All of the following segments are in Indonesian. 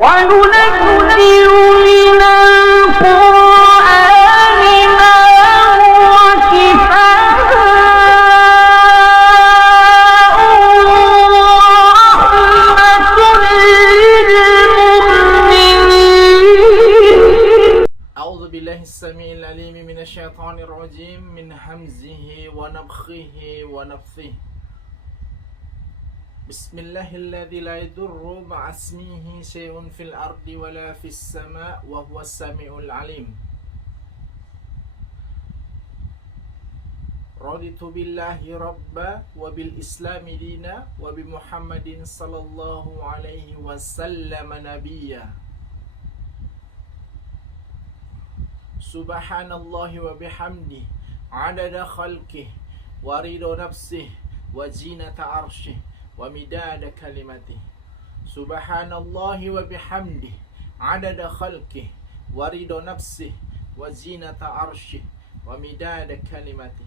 وننزل من القرآن ما هو شفاء ورحمة للمؤمنين. أعوذ بالله السميع العليم من الشيطان الرجيم من همزه ونفخه ونفثه. بسم الله الذي لا يضر مع اسمه شيء في الأرض ولا في السماء وهو السميع العليم. رضيت بالله ربا وبالإسلام دينا وبمحمد صلى الله عليه وسلم نبيا. سبحان الله وبحمده عدد خلقه ورضا نفسه وزينة عرشه ومداد كلمته. سبحان الله وبحمده عدد خلقه ورضا نفسه وزينة عرشه ومداد كلمته.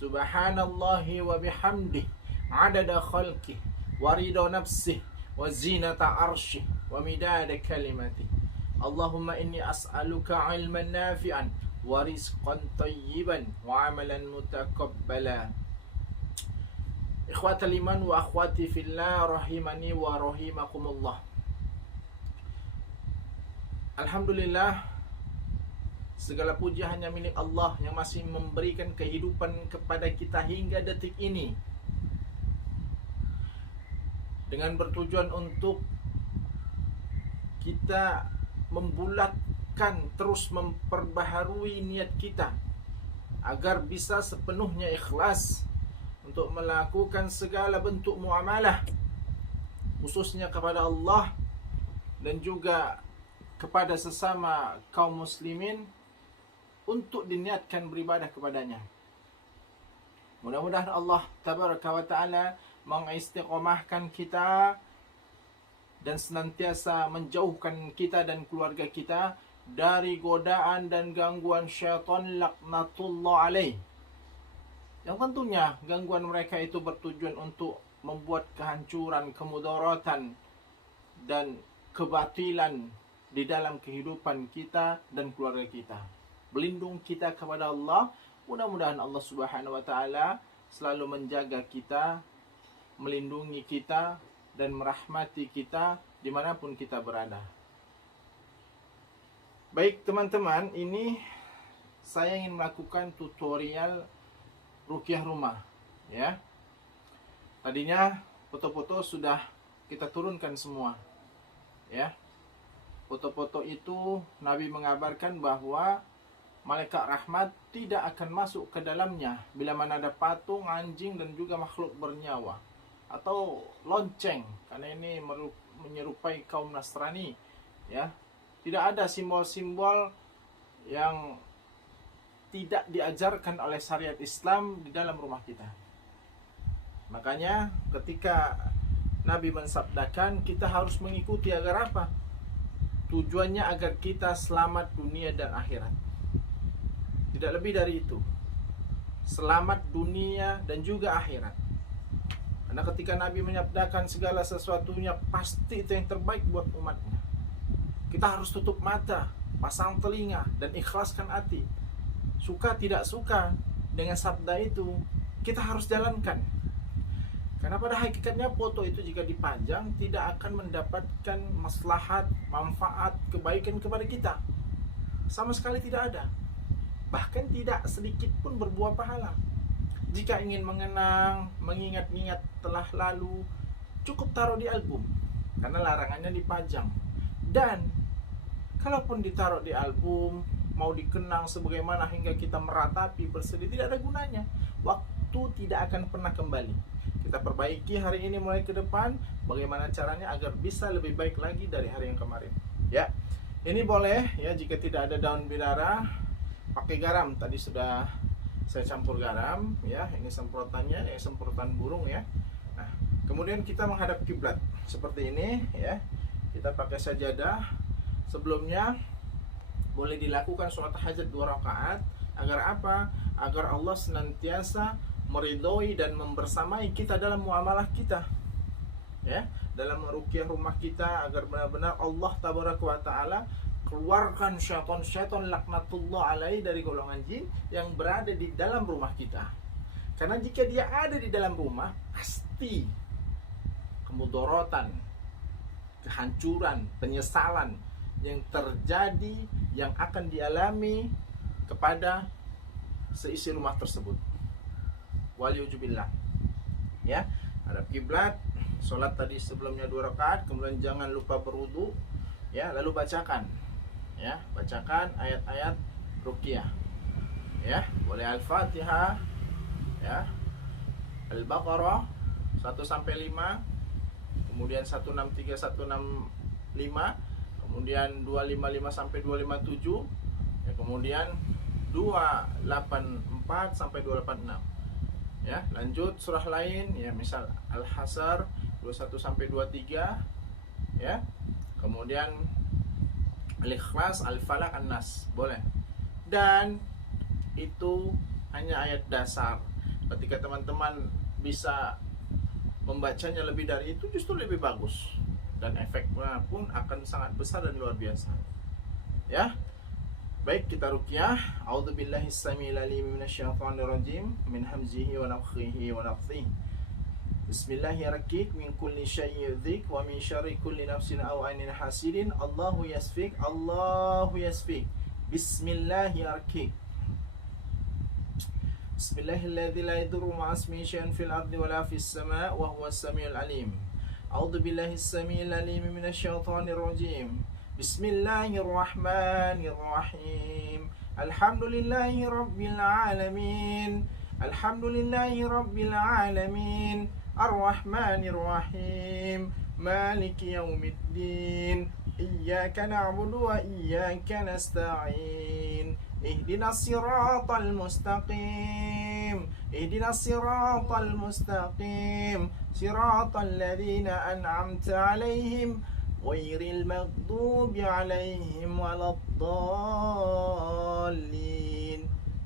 سبحان الله وبحمده عدد خلقه ورضا نفسه وزينة عرشه ومداد كلمته. اللهم إني أسألك علما نافعا ورزقا طيبا وعملا متقبلا. Ikhwatal iman wa akhwati fillah rahimani wa rahimakumullah. Alhamdulillah, segala puji hanya milik Allah yang masih memberikan kehidupan kepada kita hingga detik ini, dengan bertujuan untuk kita membulatkan, terus memperbaharui niat kita agar bisa sepenuhnya ikhlas untuk melakukan segala bentuk muamalah, khususnya kepada Allah dan juga kepada sesama kaum muslimin, untuk diniatkan beribadah kepadanya. Mudah-mudahan Allah tabaraka wa ta'ala mengistiqomahkan kita dan senantiasa menjauhkan kita dan keluarga kita dari godaan dan gangguan syaitan laknatullah alaih, yang tentunya gangguan mereka itu bertujuan untuk membuat kehancuran, kemudaratan dan kebatilan di dalam kehidupan kita dan keluarga kita. Berlindung kita kepada Allah. Mudah-mudahan Allah Subhanahu wa ta'ala selalu menjaga kita, melindungi kita dan merahmati kita dimanapun kita berada. Baik teman-teman, ini saya ingin melakukan tutorial ruqyah rumah, ya. Tadinya foto-foto sudah kita turunkan semua, ya. Foto-foto itu Nabi mengabarkan bahwa malaikat rahmat tidak akan masuk ke dalamnya bila mana ada patung, anjing dan juga makhluk bernyawa atau lonceng, karena ini menyerupai kaum Nasrani, ya. Tidak ada simbol-simbol yang tidak diajarkan oleh syariat Islam di dalam rumah kita. Makanya ketika Nabi mensabdakan, kita harus mengikuti agar apa? Tujuannya agar kita selamat dunia dan akhirat. Tidak lebih dari itu. Selamat dunia dan juga akhirat. Karena ketika Nabi menyabdakan segala sesuatunya pasti itu yang terbaik buat umatnya. Kita harus tutup mata, pasang telinga dan ikhlaskan hati. Suka tidak suka dengan sabda itu, kita harus jalankan. Karena pada hakikatnya foto itu jika dipajang tidak akan mendapatkan maslahat, manfaat, kebaikan kepada kita. Sama sekali tidak ada. Bahkan tidak sedikit pun berbuah pahala. Jika ingin mengenang, mengingat-ingat telah lalu, cukup taruh di album, karena larangannya dipajang. Dan kalaupun ditaruh di album, mau dikenang sebagaimana hingga kita meratapi, bersedih, tidak ada gunanya. Waktu tidak akan pernah kembali. Kita perbaiki hari ini mulai ke depan, bagaimana caranya agar bisa lebih baik lagi dari hari yang kemarin. Ya, ini boleh ya, jika tidak ada daun bidara, pakai garam. Tadi sudah saya campur garam, ya. Ini semprotannya, ini semprotan burung, ya. Nah, kemudian kita menghadap kiblat seperti ini, ya. Kita pakai sajadah. Sebelumnya boleh dilakukan sholat tahajud 2 rakaat. Agar apa? Agar Allah senantiasa meridhoi dan membersamai kita dalam muamalah kita, ya. dalam meruqyah rumah kita agar benar-benar Allah tabaraka wa taala keluarkan syaitan-syaitan laknatullah alaihi dari golongan jin yang berada di dalam rumah kita. Karena jika dia ada di dalam rumah, pasti kemudorotan, kehancuran, penyesalan yang terjadi, yang akan dialami kepada seisi rumah tersebut. Waliyujubillah. Ya, hadap kiblat, sholat tadi sebelumnya 2 rakaat, kemudian jangan lupa berwudu, ya, lalu bacakan, ya, bacakan ayat-ayat ruqyah, ya, boleh Al-Fatihah, ya, Al-Baqarah 1 sampai 5, kemudian 163 165, kemudian 255 sampai 257, ya, kemudian 284 sampai 286. Ya, lanjut surah lain, ya, misal Al-Hasr 21 sampai 23, ya. Kemudian Al-Ikhlas, Al-Falaq, An-Nas, boleh. Dan itu hanya ayat dasar. Ketika teman-teman bisa membacanya lebih dari itu, justru lebih bagus, dan efeknya pun akan sangat besar dan luar biasa. Ya. Baik, kita ruqyah. A'udzubillahi ssamil alim minasyaitonir rajim min hamzihi wa nafthihi wa nafthihi. Bismillahirrahmanirrahim. Min kulli syai'in yudhik wa min syarri kulli nafsin aw ainin hasidin. Allahu yasfik, Allahu yasfik. Bismillahirrahmanirrahim. Bismillahilladzi la yadurru ma'a ismihi syai'un fil ardi wa la fis sama' wa huwas samiul alim. A'udzubillahi ssamil alim minasyaitonir rajim. Bismillahirrahmanirrahim. Alhamdulillahi rabbil alamin. Alhamdulillahi rabbil alamin. Ar-Rahmanir-Rahim. Maliki yaumiddin. Iyyaka na'budu wa iyyaka nasta'in. Ihdinas siratal mustaqim. Ihdinas siratal mustaqim. Siratal ladzina an'amta 'alaihim ghairil maghdubi 'alaihim waladdallin.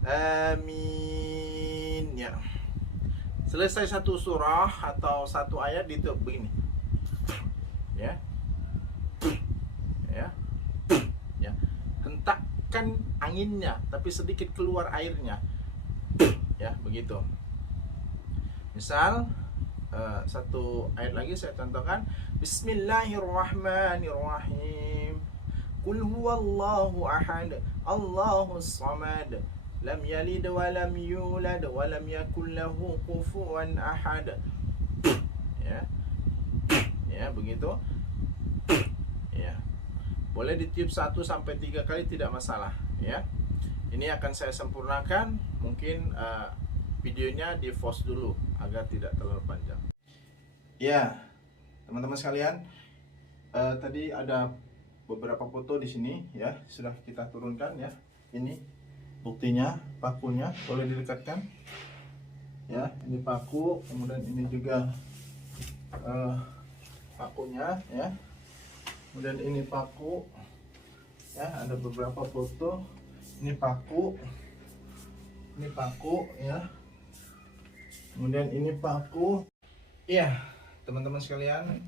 Amin. Ya. Selesai satu surah atau satu ayat ditutup begini. Ya. Ya. Ya. Hentakkan anginnya tapi sedikit keluar airnya. Ya, begitu. Misal satu ayat lagi saya contohkan. Bismillahirrahmanirrahim. Qul huwallahu ahad, Allahus samad, lam yalid wa lam yulad wa lam yakul lahu kufuwan ahad. Ya. Ya, begitu. Ya. Boleh ditiup 1 sampai 3 kali tidak masalah, ya. Ini akan saya sempurnakan. Mungkin videonya di pause dulu agar tidak terlalu panjang. Ya, teman-teman sekalian, tadi ada beberapa foto di sini, ya, sudah kita turunkan, ya. Ini buktinya, pakunya, boleh didekatkan. Ya, ini paku, kemudian ini juga pakunya, ya. Kemudian ini paku, ya, ada beberapa foto. Ini paku, ya. Kemudian ini paku, ya. Teman-teman sekalian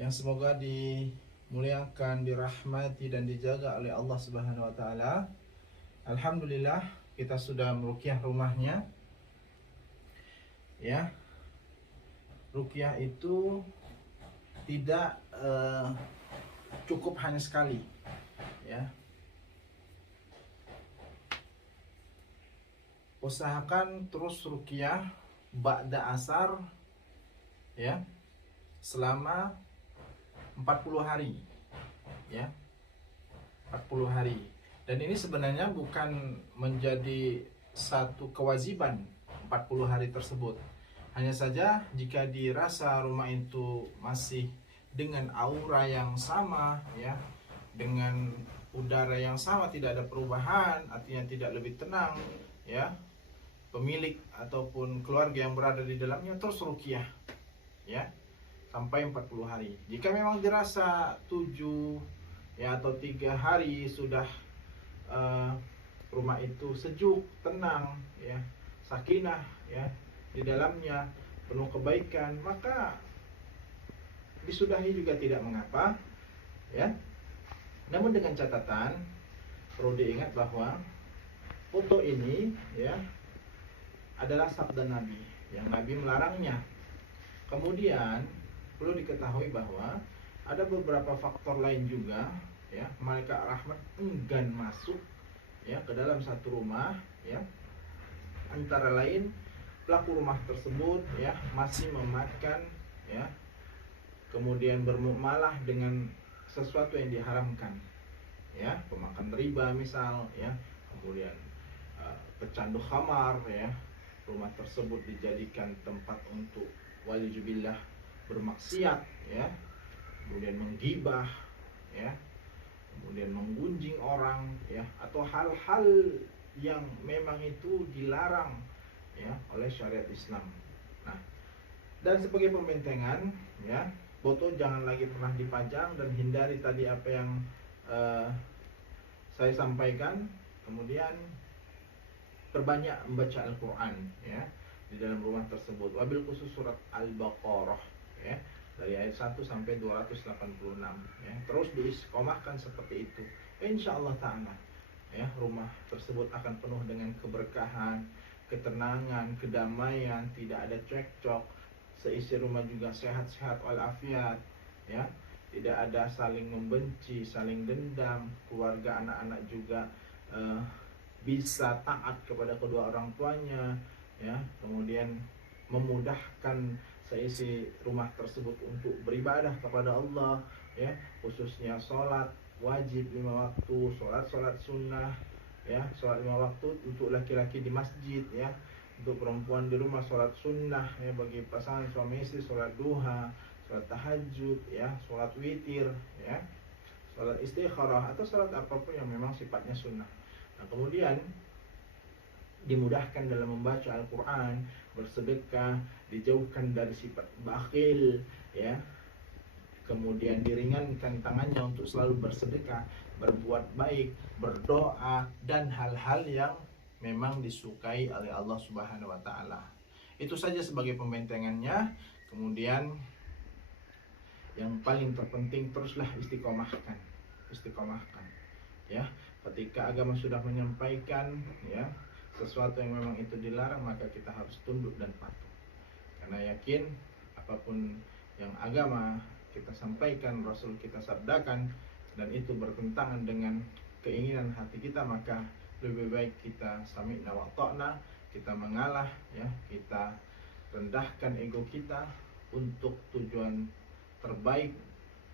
yang semoga dimuliakan, dirahmati dan dijaga oleh Allah Subhanahu wa taala. Alhamdulillah kita sudah meruqyah rumahnya. Ya. Ruqyah itu tidak cukup hanya sekali, ya. Usahakan terus ruqyah ba'da asar, ya, selama 40 hari, ya, 40 hari. Dan ini sebenarnya bukan menjadi satu kewajiban 40 hari tersebut. Hanya saja jika dirasa rumah itu masih dengan aura yang sama, ya, dengan udara yang sama, tidak ada perubahan, artinya tidak lebih tenang, ya, pemilik ataupun keluarga yang berada di dalamnya, terus ruqyah, ya, sampai 40 hari. Jika memang dirasa 7, ya, atau 3 hari sudah rumah itu sejuk, tenang, ya, sakinah, ya, di dalamnya penuh kebaikan, maka disudahi juga tidak mengapa, ya. Namun dengan catatan perlu diingat bahwa foto ini, ya, adalah sabda Nabi yang Nabi melarangnya. Kemudian perlu diketahui bahwa ada beberapa faktor lain juga, ya, malaikat rahmat enggan masuk, ya, ke dalam satu rumah, ya. Antara lain pelaku rumah tersebut, ya, masih memakan, ya, kemudian bermuamalah dengan sesuatu yang diharamkan, ya, pemakan riba misal, ya, kemudian pecandu khamar, ya, rumah tersebut dijadikan tempat untuk walijubillah bermaksiat, ya, kemudian menggibah, ya, kemudian menggunjing orang, ya, atau hal-hal yang memang itu dilarang, ya, oleh syariat Islam. Nah, dan sebagai pembentengan, ya, foto jangan lagi pernah dipajang dan hindari tadi apa yang saya sampaikan. Kemudian perbanyak membaca Al-Quran, ya, di dalam rumah tersebut. Wabil khusus surat Al-Baqarah, ya, dari ayat 1 sampai 286, ya. Terus diistiqomahkan seperti itu. Insyaallah ta'ala, ya, rumah tersebut akan penuh dengan keberkahan, ketenangan, kedamaian, tidak ada cekcok. Seisi rumah juga sehat-sehat walafiat, ya. Tidak ada saling membenci, saling dendam. Keluarga anak-anak juga bisa taat kepada kedua orang tuanya, ya. Kemudian memudahkan seisi rumah tersebut untuk beribadah kepada Allah, ya, khususnya sholat wajib 5 waktu, sholat sunnah, ya, sholat 5 waktu untuk laki-laki di masjid, ya. Untuk perempuan di rumah sholat sunnah, ya, bagi pasangan suami istri sholat duha, sholat tahajud, ya, sholat witir, ya, sholat istikharah atau sholat apapun yang memang sifatnya sunnah. Nah, kemudian dimudahkan dalam membaca Al-Quran, bersedekah, dijauhkan dari sifat bakhil, ya. Kemudian diringankan tangannya untuk selalu bersedekah, berbuat baik, berdoa, dan hal-hal yang memang disukai oleh Allah Subhanahu wa taala. Itu saja sebagai pembentengannya. Kemudian yang paling terpenting, teruslah istiqomahkan. Istiqomahkan, ya. Ketika agama sudah menyampaikan, ya, sesuatu yang memang itu dilarang, maka kita harus tunduk dan patuh. Karena yakin apapun yang agama kita sampaikan, Rasul kita sabdakan, dan itu bertentangan dengan keinginan hati kita, maka lebih baik kita sami'na wa ta'na, kita mengalah, ya, kita rendahkan ego kita untuk tujuan terbaik,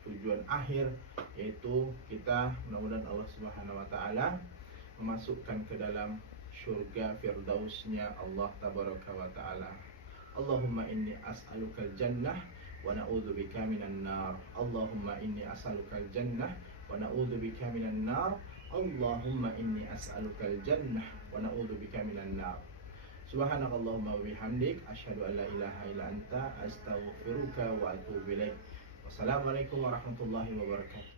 tujuan akhir, yaitu kita mudah-mudahan Allah Subhanahu wa taala memasukkan ke dalam surga firdausnya Allah tabaraka wa taala. Allahumma inni as'alukal jannah wa na'udzubika minan nar. Allahumma inni as'alukal jannah wa na'udzubika minan nar. Allahumma inni as'alukal jannah wa na'udzubika minan nar. Subhanakallahumma wa bihamdik asyhadu an la ilaha illa anta astaghfiruka wa atubu ilaik. Wassalamualaikum warahmatullahi wabarakatuh.